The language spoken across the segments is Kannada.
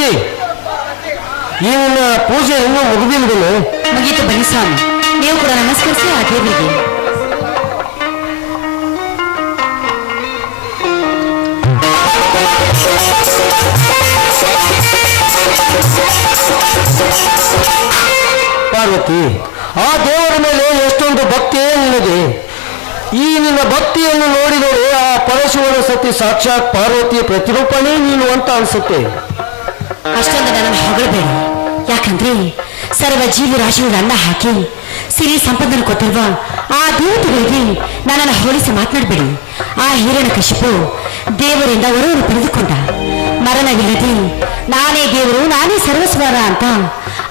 ಪಾರ್ವತಿ ಈ ನಿನ್ನ ಪೂಜೆ ಇನ್ನೂ ಮುಗಿದಿಲ್ಲ ಮುಗಿತು ಬನ್ನಿ ಸ್ವಾಮಿ ನೀವು ಕೂಡ ನಮಸ್ಕರಿಸಿ ಆ ದೇವರಿಗೆ ಪಾರ್ವತಿ ಆ ದೇವರ ಮೇಲೆ ಎಷ್ಟೊಂದು ಭಕ್ತಿ ನಿನಗೆ. ಈ ನಿನ್ನ ಭಕ್ತಿಯನ್ನು ನೋಡಿದರೆ ಆ ಪರಶುವನ ಸತಿ ಸಾಕ್ಷಾತ್ ಪಾರ್ವತಿಯ ಪ್ರತಿರೂಪಣೆ ನೀನು ಅಂತ ಅನ್ಸುತ್ತೆ. ಅಷ್ಟೊಂದು ನನ್ನನ್ನು ಹೊಗಳಬೇಡ. ಯಾಕಂದ್ರೆ ಸರ್ವ ಜೀವಿ ರಾಶಿಗಳ ಅನ್ನ ಹಾಕಿ ಸಿರಿ ಸಂಪದನ್ನು ಕೊಟ್ಟಿರುವ ಆ ದೇವತೆಗಳಿಗೆ ನನ್ನನ್ನು ಹೋಲಿಸಿ ಮಾತನಾಡಬೇಡಿ. ಆ ಹಿರಣ ಕಶಿಪು ದೇವರಿಂದ ವರವನ್ನು ಪಡೆದುಕೊಂಡ. ಮರಣವಿಲ್ಲದೆ ನಾನೇ ದೇವರು, ನಾನೇ ಸರ್ವಸ್ವರ ಅಂತ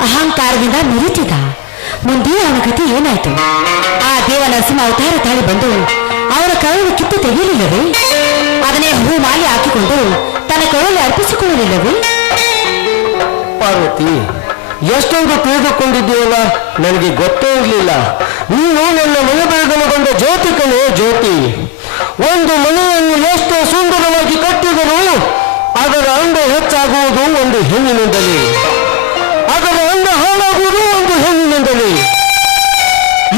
ಅಹಂಕಾರದಿಂದ ಮೆರೀತಿದ್ದ. ಮುಂದೆ ಅವನ ಕಥೆ ಏನಾಯ್ತು? ಆ ದೇವ ನರಸಿಂಹ ಅವತಾರ ತಾಳಿ ಬಂದು ಅವರ ಕರಳು ಕಿತ್ತು ತೆಗೆಯಲಿಲ್ಲವೇ? ಅದನ್ನೇ ಹೂ ಮಾಲೆ ಹಾಕಿಕೊಂಡು ತನ್ನ ಕರಳು ಅರ್ಪಿಸಿಕೊಳ್ಳಲಿಲ್ಲವೇ? ಪಾರ್ವತಿ, ಎಷ್ಟೊಂದು ತಿಳಿದುಕೊಂಡಿದ್ದೀಯಲ್ಲ? ನನಗೆ ಗೊತ್ತೇ ಇರಲಿಲ್ಲ. ನೀನು ನನ್ನ ಮನೆ ಬೆಳಗನಗೊಂಡ ಜ್ಯೋತಿ ಕಣೆ ಜ್ಯೋತಿ. ಒಂದು ಮನೆಯನ್ನು ಎಷ್ಟು ಸುಂದರವಾಗಿ ಕಟ್ಟಿದರೂ ಅದರ ಅಂಡ ಹೆಚ್ಚಾಗುವುದು ಒಂದು ಹೆಣ್ಣಿನಿಂದಲೇ. ಅದರ ಅಂಡ ಹಾಳಾಗುವುದು ಒಂದು ಹೆಣ್ಣಿನಿಂದಲೇ.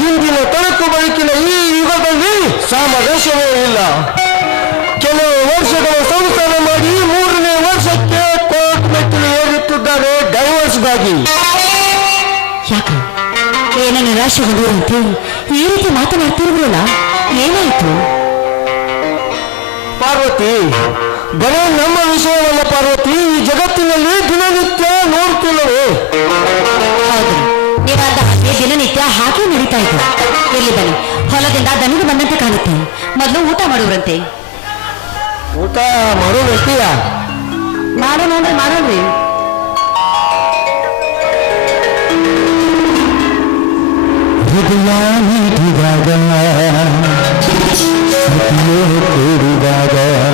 ಇಂದಿನ ತಳಕು ಬಳಿಕಿನ ಈ ಯುಗದಲ್ಲಿ ಸಾಮರಸ್ಯವೇ ಇಲ್ಲ. ಕೆಲವು ವರ್ಷಗಳ ಸಂಸಾರ ಡೈವರ್ಸ್ಗಾಗಿ ಯಾಕೆ? ಏನ ನಿರಾಶೆಗೊಂಡಿರಂತೆ ಈ ರೀತಿ ಮಾತನಾಡ್ತಿರುವಲ್ಲ ಏನಾಯ್ತು? ಪಾರ್ವತಿ ಬರೀ ನಮ್ಮ ವಿಷಯವಲ್ಲ ಪಾರ್ವತಿ ಈ ಜಗತ್ತಿನಲ್ಲಿ ದಿನನಿತ್ಯ ನೋಡ್ತಿಲ್ಲವೇ ನೀವಾದ ಹಾಗೆ ದಿನನಿತ್ಯ ಹಾಗೆ ನಡೀತಾ ಇದೆ. ಎಲ್ಲಿ ಬನ್ನಿ. ಹೊಲದಿಂದ ದನಿಗೆ ಬಂದಂತೆ ಕಾಣುತ್ತೆ. ಮೊದಲು ಊಟ ಮಾಡುವರಂತೆ ಊಟ ಮಾಡೋ ವ್ಯಕ್ತಿಯ? ಮಾಡೋಣ ಅಂದ್ರೆ ಮಾಡೋಣ್ರಿ गुलामी ठुगा गया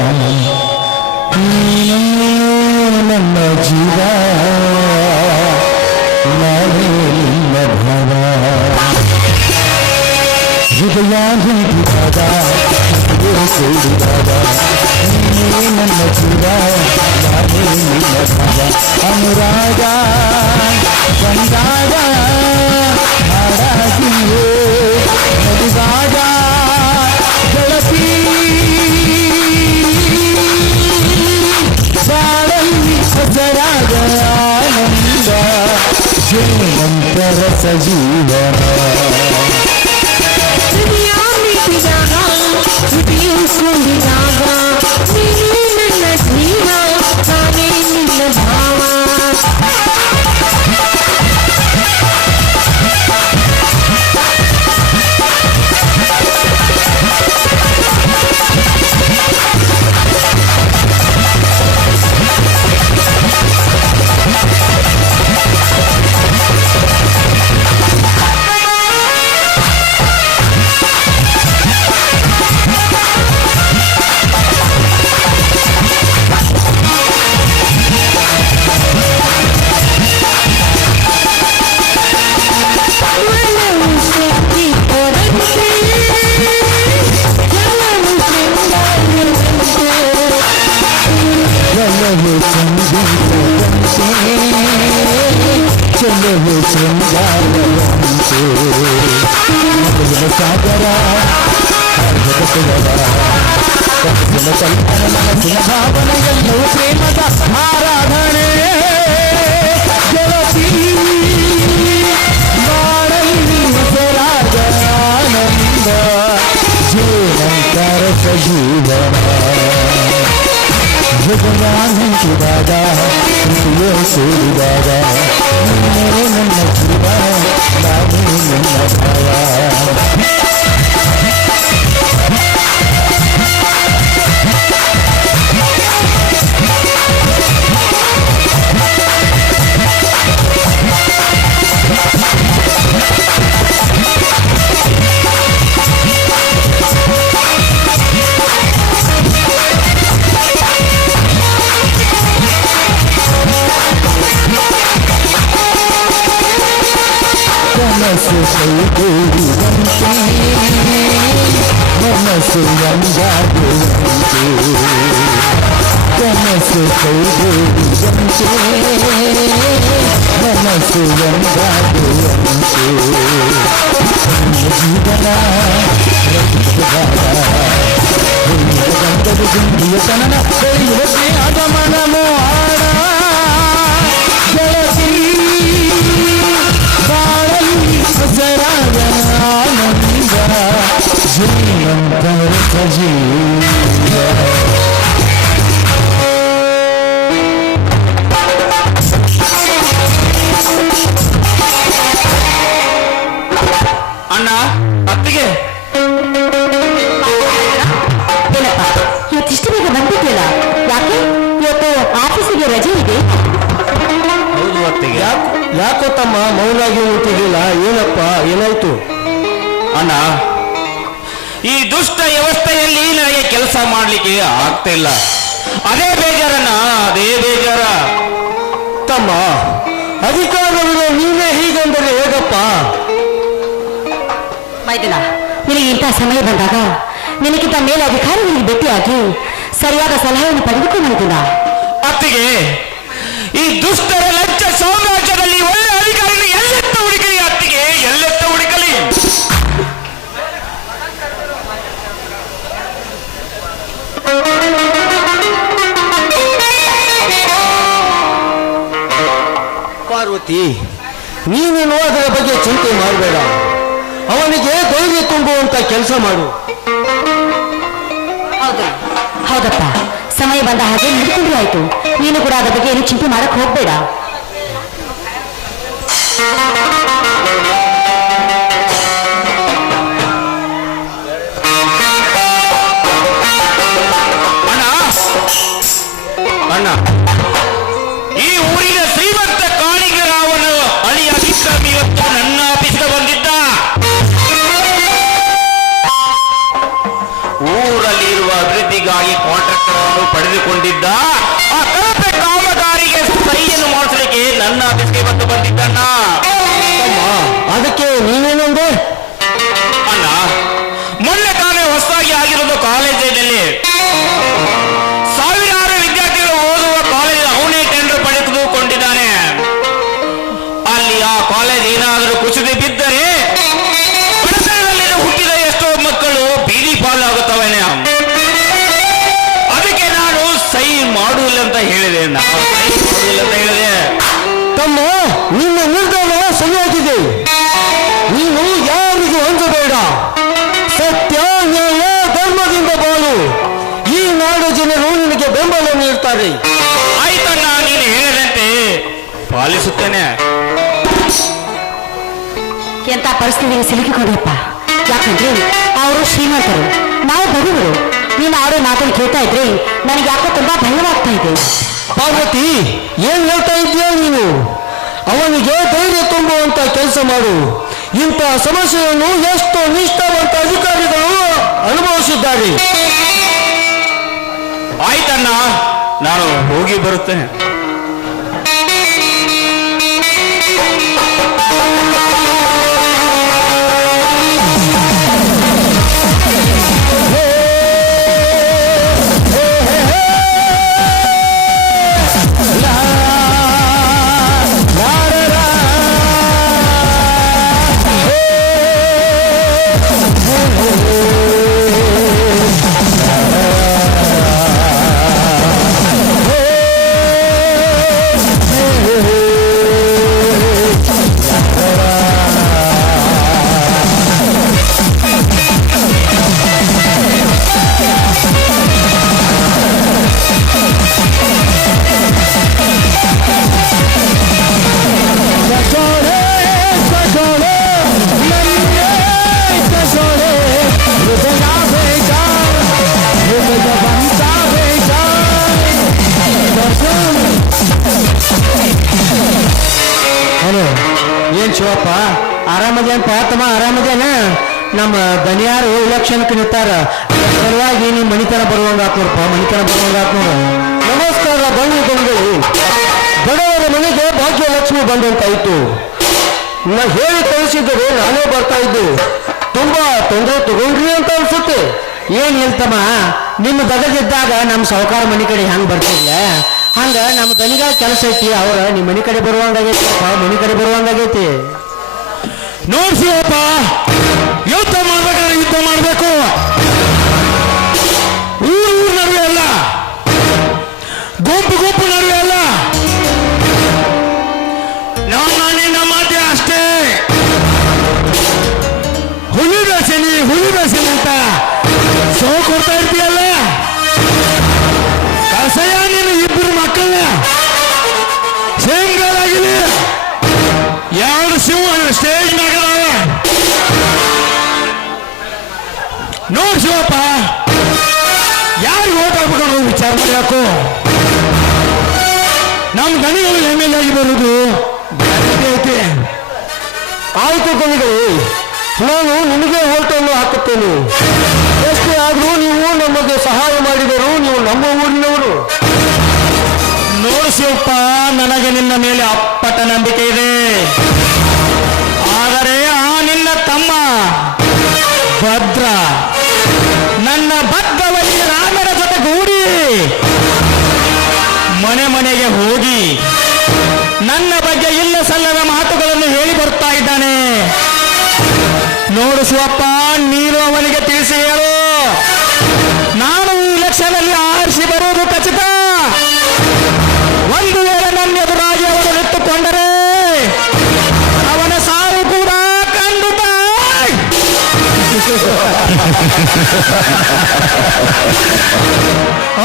ಚಲವು ಶೃಂಗಾರವಂತೆ ಮಗುವಿನ ಸಾಗರ ಮಾರ್ಗದ ಸುಗರ ಕನಸಿನ ಕಲ್ಪನ ಮನಸ್ಸಿನ ಭಾವನೆಯಲ್ಲೂ ಪ್ರೇಮದ ಆರಾಧನೆ ಗೆಳತಿ ಬಾಳಲ್ಲಿ ಹೆಸರಾದ ಆನಂದ ಜೀವಂತರ ಸಜೀವನ ಜಗವಾನಿಸಿದಾಗ ಪ್ರೀತಿಯೇ ಸೇರಿದಾಗ ನೀನೇ ನನ್ನ ಜೀವ ನಾನೇ ನಿನ್ನ ಭಾವ ಮನಸ್ಸು ಎಂದಾಗುವಂತೆ ಕನಸು ಕೈಗೂಡಿದಂತೆ ಎಂದು ಎಂದಾಗುವಂತೆ ಜೀವನ ಗಂಧದ ಗುಂಡಿಯ ತನನ ಬೆಳೆಯುವ ಸ್ನೇಹದ ಮನಮೋ ಅಣ್ಣ ಅತ್ತಿಗೆ. ಏನಪ್ಪ ಇವತ್ತಿಷ್ಟು ಬೇಗ ಬಂದ್ಬಿಟ್ಟಿಲ್ಲ ಯಾಕೆ? ಇವತ್ತು ಆಫೀಸಿಗೆ ರಜೆ ಇದೆ. ಹೌದು ಅತ್ತಿಗೆ. ಯಾಕೋ ಯಾಕೋ ತಮ್ಮ ಮೌನಾಗಿ ನಿಂತಿದ್ದಿಲ್ಲ ಏನಪ್ಪ? ಏನಾಯ್ತು? ಅಣ್ಣ ಈ ದುಷ್ಟ ವ್ಯವಸ್ಥೆಯಲ್ಲಿ ನನಗೆ ಕೆಲಸ ಮಾಡಲಿಕ್ಕೆ ಆಗ್ತಿಲ್ಲ. ಅದೇ ಬೇಜಾರನ್ನ ಅದೇ ಬೇಜಾರ. ತಮ್ಮ ಅಧಿಕಾರವನ್ನು ನೀವೇ ಹೀಗಂದರೆ ಹೇಗಪ್ಪ? ಮೈದಿನ ನಿನಗೆ ಇಂಥ ಸಮಯ ಬಂದಾಗ ನಿನಗಿಂತ ಮೇಲೆ ಅಧಿಕಾರಿಗಳಿಗೆ ಭೇಟಿಯಾಗಿ ಸರಿಯಾದ ಸಲಹೆಯನ್ನು ಪಡೆದುಕೊಂಡು ಮೈದಿನ. ಅತ್ತಿಗೆ ಈ ದುಷ್ಟರ ಲಂಚ ಸಾಮ್ರಾಜ್ಯದಲ್ಲಿ ಪಾರ್ವತಿ ನೀನೇನು ಅದರ ಬಗ್ಗೆ ಚಿಂತೆ ಮಾಡಬೇಡ. ಅವನಿಗೆ ಧೈರ್ಯ ತುಂಬುವಂತ ಕೆಲಸ ಮಾಡು. ಹೌದು? ಹೌದಪ್ಪ. ಸಮಯ ಬಂದ ಹಾಗೆ ನಡ್ಕೊಂಡ್ರೆ ಆಯ್ತು. ನೀನು ಕೂಡ ಅದರ ಬಗ್ಗೆ ಏನು ಚಿಂತೆ ಮಾಡಕ್ ಹೋಗ್ಬೇಡ. ಅಣ್ಣ ಈ ಊರಿನ ಶ್ರೀಮಂತ ಕಾಳಿಗರಾವನು ಅಳಿಯ ಇವತ್ತು ನನ್ನ ಆಫೀಸ್ಗೆ ಬಂದಿದ್ದ. ಊರಲ್ಲಿರುವ ಅಭಿವೃದ್ಧಿಗಾಗಿ ಕಾಂಟ್ರಾಕ್ಟರ್ ಅನ್ನು ಪಡೆದುಕೊಂಡಿದ್ದ. ಪಾಲಿಸುತ್ತೇನೆ ಎಂತ ಪರಿಸ್ಥಿತಿಗೆ ಸಿಲುಕಿಕೊಂಡಪ್ಪ ಯಾಕಂದ್ರೆ ಅವರು ಶ್ರೀಮಂತರು ನಾವು ಬಡವರು ನೀನು ಆಡೋ ಮಾತನ್ನು ಕೇಳ್ತಾ ಇದ್ರೆ ನನಗೆ ಯಾಕೋ ತುಂಬಾ ಭಯವಾಗ್ತಾ ಇದೆ. ಪಾರ್ವತಿ ಏನ್ ಹೇಳ್ತಾ ಇದೆಯಾ ನೀನು ಅವನಿಗೆ ಧೈರ್ಯ ತುಂಬುವಂತ ಕೆಲಸ ಮಾಡು. ಇಂಥ ಸಮಸ್ಯೆಯನ್ನು ಎಷ್ಟು ನಿಷ್ಠಾವಂತ ಅಧಿಕಾರಿಗಳು ಅನುಭವಿಸಿದ್ದಾರೆ? ಆಯ್ತಣ್ಣ ನಾನು ಹೋಗಿ ಬರುತ್ತೇನೆ. ಶಿವಪ್ಪ. ಆರಾಮದೇನ್ ತಮ್ಮ, ಆರಾಮದೇನ? ನಮ್ಮ ದನಿಯಾರು ಇಲೆಕ್ಷನ್ಗೆ ನಿಂತಾರ. ಸಲುವಾಗಿ ನಿಮ್ಮ ಮಣಿತನ ಬರುವಂಗ ನೋಡಪ್ಪ, ಮಣಿತನ ಬರುವಂಗ ನೋಡ. ನಮಸ್ಕಾರ ಬನ್ನಿ ಬಂಧುಗಳು ಬಡವರ ಮನೆಗೆ ಭಾಗ್ಯಲಕ್ಷ್ಮಿ ಬಂದಂತಾಯ್ತು. ನಾ ಹೇಳಿ ಕಳಿಸಿದ್ದರೆ ನಾನೇ ಬರ್ತಾ ಇದ್ದು. ತುಂಬಾ ತೊಂದರೆ ತಗೊಂಡ್ರಿ ಅಂತ ಅನ್ಸುತ್ತೆ. ಏನ್ ಹೇಳ್ತಮ್ಮ? ನಿಮ್ಮ ದಗದಿದ್ದಾಗ ನಮ್ಮ ಸಹಕಾರ ಮನೆ ಕಡೆ ಹೆಂಗ್ ಬರ್ತಿದ್ಲ ಹಂಗ ನಮ್ಮ ದನಿಗ ಕೆಲಸ ಐತಿ, ಅವ್ರ ನಿಮ್ಮ ಮನಿ ಕಡೆ ಬರುವಂಗಾಗೈತಿ ಮನಿ ಕಡೆ ಬರುವಂಗಾಗೈತಿ ನೋಡ್ಸಿವಪ್ಪ ಯುದ್ಧ ಮಾಡ್ಬೇಕಾದ್ರೆ ಯುದ್ಧ ಮಾಡಬೇಕು. ಊರು ಊರು ನಡುವೆ ಅಲ್ಲ. ಗುಂಪು ಗುಂಪು ನಡುವೆ ಅಲ್ಲ. ನಮ್ಮ ಮಾತೆ ಅಷ್ಟೇ. ಹುಲಿ ಬೆಳೆಸೀನಿ ಹುಲಿ ಬೆಳೆಸೀನಿ ಅಂತ. ಸೋ ಕೊಡ್ತಾ ಇರ್ತೀಯಲ್ಲ. ಕಸಯ ನೀನು ಮಕ್ಕಳನ್ನ ಸೇಮ್ಗಳಾಗಿಲಿ ಎರಡು ಸಿಂಹ ಸ್ಟೇಜ್ ಮ್ಯಾಗ ನೋಡಿ ಶಿವಪ್ಪ ಯಾರು ಓಟ್ ಹಾಕ್ಬೇಕು ವಿಚಾರ ಮಾಡಿ ಹಾಕು ನಮ್ಮ ಗಣಿಗಳು ಎಂ ಎಲ್ ಆಗಿ ಬರುವುದು ಐತಿ. ಆಯ್ತು ದನಿಗಳೇ ನಾನು ನಿಮಗೆ ಓಟನ್ನು ಹಾಕುತ್ತೇನೆ. ಎಷ್ಟೇ ಆದರೂ ನೀವು ನಮಗೆ ಸಹಾಯ ಮಾಡಿದರು ನೀವು ನಮ್ಮ ಊರಿನವರು. ಶಿವಪ್ಪ ನನಗೆ ನಿನ್ನ ಮೇಲೆ ಅಪ್ಪಟ ನಂಬಿಕೆ ಇದೆ. ಆದರೆ ಆ ನಿನ್ನ ತಮ್ಮ ಭದ್ರ. ನನ್ನ ಬದ್ಧವಲ್ಲಿ ರಾಮನ ಜೊತೆ ಗೂಡಿ. ಮನೆ ಮನೆಗೆ ಹೋಗಿ ನನ್ನ ಬಗ್ಗೆ ಇಲ್ಲ ಸಲ್ಲದ ಮಾತುಗಳನ್ನು ಹೇಳಿ ಬರ್ತಾ ಇದ್ದಾನೆ. ನೋಡು ಶಿವಪ್ಪ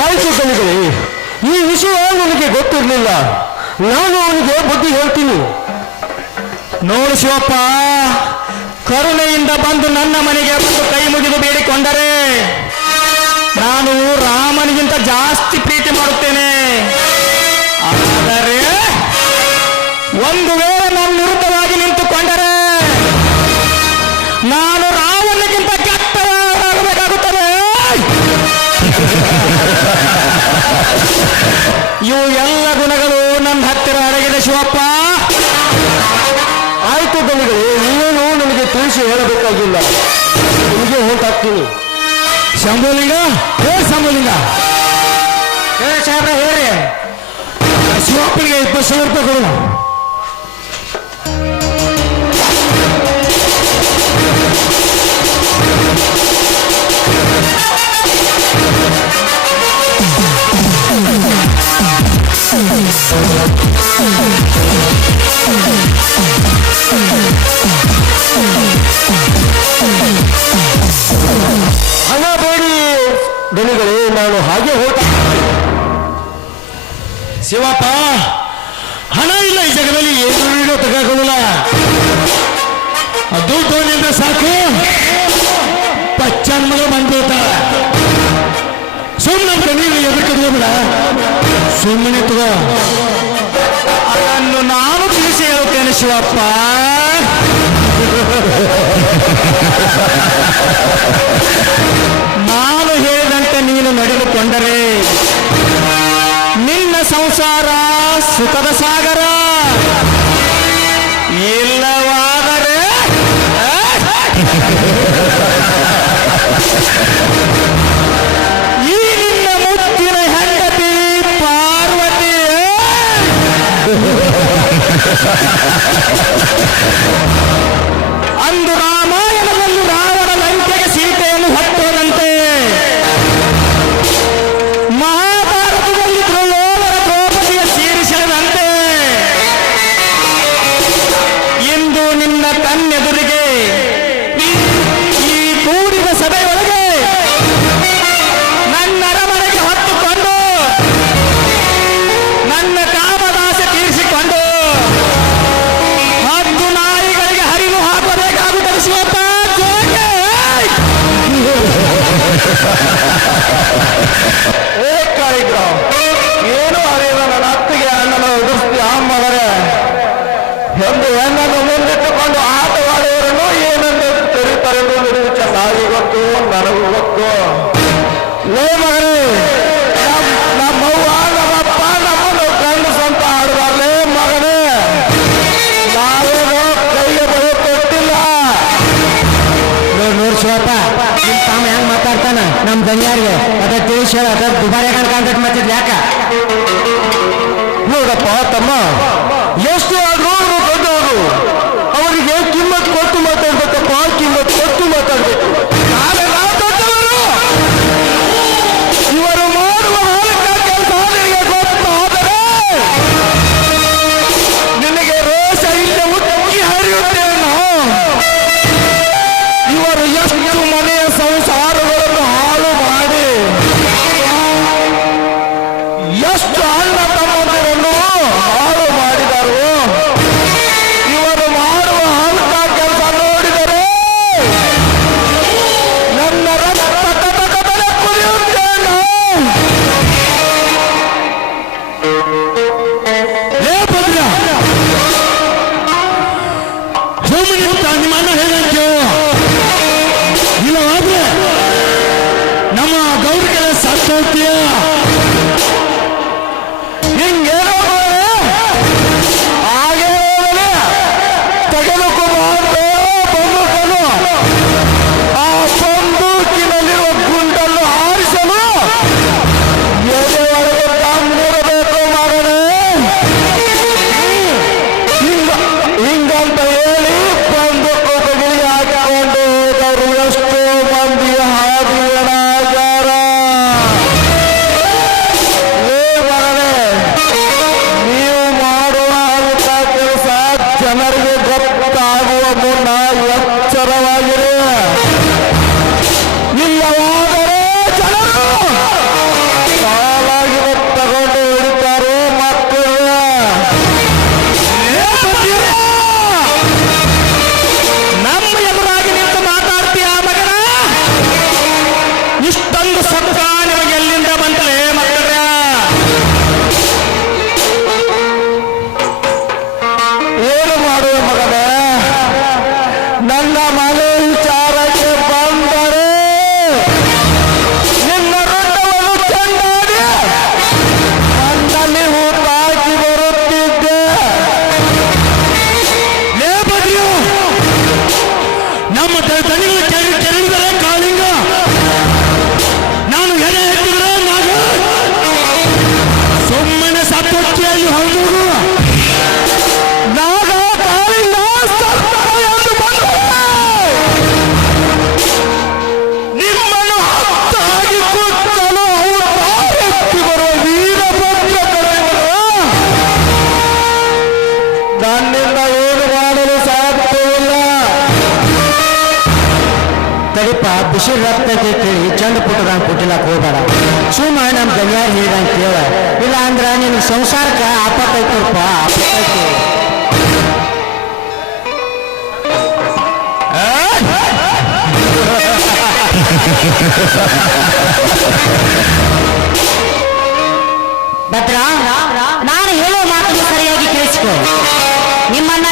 ಆಯ್ತು ದನಿಗಳೇ ಈ ವಿಷಯ ನನಗೆ ಗೊತ್ತಿರಲಿಲ್ಲ. ನಾನು ಅವನಿಗೆ ಬುದ್ಧಿ ಹೇಳ್ತೀನಿ. ನೋಡು ಶಿವಪ್ಪ, ಕರುಣೆಯಿಂದ ಬಂದು ನನ್ನ ಮನೆಗೆ ಬಂದು ಕೈ ಮುಗಿದು ಬೇಡಿಕೊಂಡರೆ ನಾನು ರಾಮನಿಗಿಂತ ಜಾಸ್ತಿ ಪ್ರೀತಿ ಮಾಡುತ್ತೇನೆ. ಆದರೆ ಒಂದು ವೇಳೆ ನಾನು ವಿರುದ್ಧವಾಗಿ ಇವು ಎಲ್ಲ ಗುಣಗಳು ನನ್ನ ಹತ್ತಿರ ಅಡಗಿದೆ ಶಿವಪ್ಪ. ಆಯ್ತು ದನಿಗಳೇ ಏನು ನನಗೆ ತಿಳಿಸಿ ಹೇಳಬೇಕಾಗಿಲ್ಲ. ನಿಮಗೆ ಓಟ್ ಹಾಕ್ತೀನಿ. ಶಂಭುಲಿಂಗ ಹೇ ಶಂಭುಲಿಂಗ ಹೇಳಿ ಸಾಹೇಬ್ರ ಹೇಳಿ ಶಿವಪ್ಪನಿಗೆ ಇಪ್ಪತ್ತು ಸಾವಿರ ರೂಪಾಯಿ ಕೊಡು. ಹಣ ಬೇಡಿ ದನಿಗಳೇ ನಾನು ಹಾಗೆ ಓಟ್ ಶಿವಪ್ಪ ಹಣ ಇಲ್ಲ ಈ ಜಗದಲ್ಲಿ ಏನು ನೀಡೋ ತಗೊಳ್ಳಲ್ಲ ದುಡ್ಡು ನಿಂದ್ರೆ ಸಾಕು ಪಚ್ಚನ್ ಮಗ ಬಂದ್ಬಿಡ್ತಾಳ ಸುಮ್ಮನೆ ನೀವು ಎದಕ್ಕೆ ಬೇಡ ಸುಮ್ಮನೆ ತಗೋ ಶಿವಪ್ಪ. ನಾನು ಹೇಳಿದಂತೆ ನೀನು ನಡೆದುಕೊಂಡರೆ ನಿನ್ನ ಸಂಸಾರ ಸುಖದ ಸಾಗರ. Oh, ಚೆನ್ನಾಗಿ ಗೊತ್ತು ನನಗೂ ಗೊತ್ತು ಲೇ ಮಗನೇ ನಮ್ಮವ್ವ ನಮ್ಮಪ್ಪ ನಮ್ಮನ್ನು ಗಂಡು ಸ್ವಂತ ಆಡಬಾರ್ಲೇ ಮಗನೇ ನಾವೇನು ಕೈಗೆ ಕೊಟ್ಟಿಲ್ಲ ನೋಡಿ ಶಿವಪ್ಪ ನಿಮ್ ತಾಮ ಹೆಂಗ್ ಮಾತಾಡ್ತಾನ? ನಮ್ ದನಿಯಾರಿಗೆ ಅದ ತಿಳಿಸಿ ಹೇಳ ಅದ ದುಬಾರಿ ಕಾಂಟ್ರಾಕ್ಟ್ ಮಾಡ್ತಿದ್ ಯಾಕ? ಭದ್ರ ನಾನು ಹೇಳೋ ಮಾತನ್ನು ಸರಿಯಾಗಿ ಕೇಳಿಸಿಕೊ. ನಿಮ್ಮನ್ನ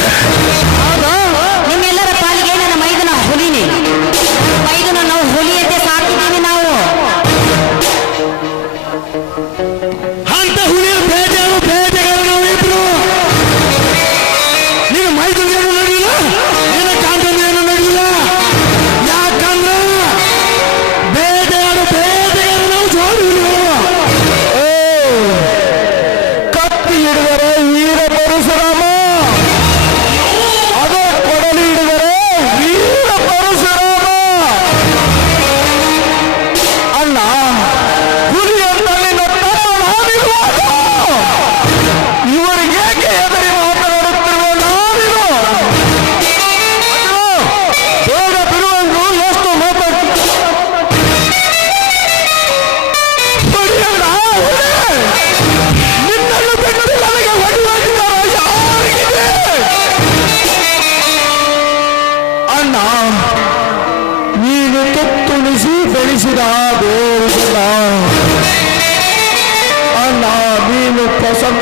ಹೌದು ನಿಮ್ಮೆಲ್ಲರ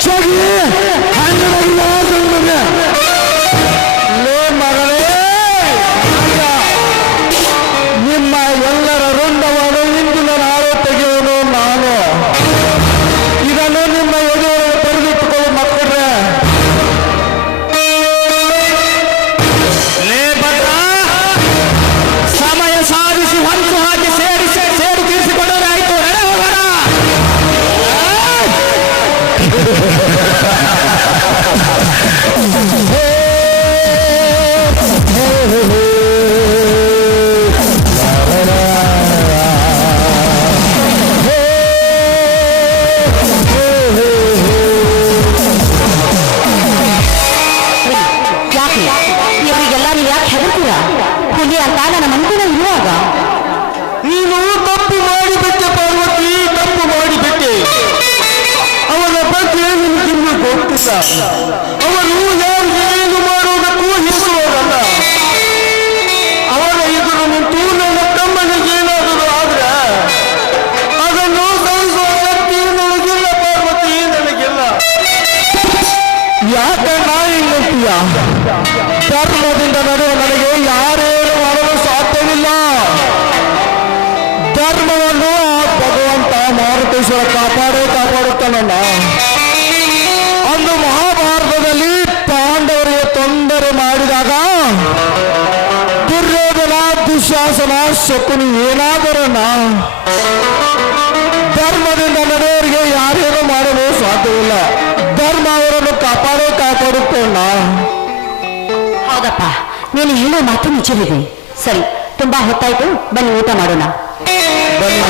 小雨。ಗೊತ್ತಿಲ್ಲ ಅವನು ಯಾರಿಗೆ ಏನು ಮಾಡುವುದಕ್ಕೂ ಹೆಸರುವಲ್ಲ ಅವನ ಎದುರು ನಿಂತು ನನ್ನ ತಮ್ಮನಿಗೆ ಏನಾದರೂ ಆದ್ರೆ ಅದನ್ನು ಸಹಿಸುವ ಶಕ್ತಿ ನನಗಿಲ್ಲ ಪಾರ್ವತಿ ನನಗಿಲ್ಲ ಯಾಕೆ ನಾ ಹಿಂಗಂತೀಯ ಧರ್ಮದಿಂದ ನಡೆಯುವ ನನಗೆ ಯಾರೇನು ಮಾಡಲು ಸಾಧ್ಯವಿಲ್ಲ ಧರ್ಮವನ್ನು ಆ ಭಗವಂತ ಮಾರುತೇಶ್ವರ ಕಾಪಾಡೇ ಕಾಪಾಡುತ್ತಾನಲ್ಲ ದುಶ್ಯಾಸನ ಏನಾದರೂ ನಾ ಧರ್ಮದಿಂದ ನಡೆಯವರಿಗೆ ಯಾರೇನು ಮಾಡಲು ಸಾಧ್ಯವಿಲ್ಲ. ಧರ್ಮ ಅವರನ್ನು ಕಾಪಾಡೇ ಕಾಪಾಡುತ್ತೇನ ಹೌದಪ್ಪ ನೀನು ಹೇಳೋ ಮಾತು ನಿಜವಿದೆ. ಸರಿ ತುಂಬಾ ಹೊತ್ತಾಯ್ತು. ಬನ್ನಿ ಊಟ ಮಾಡೋಣ. ಬನ್ನಿ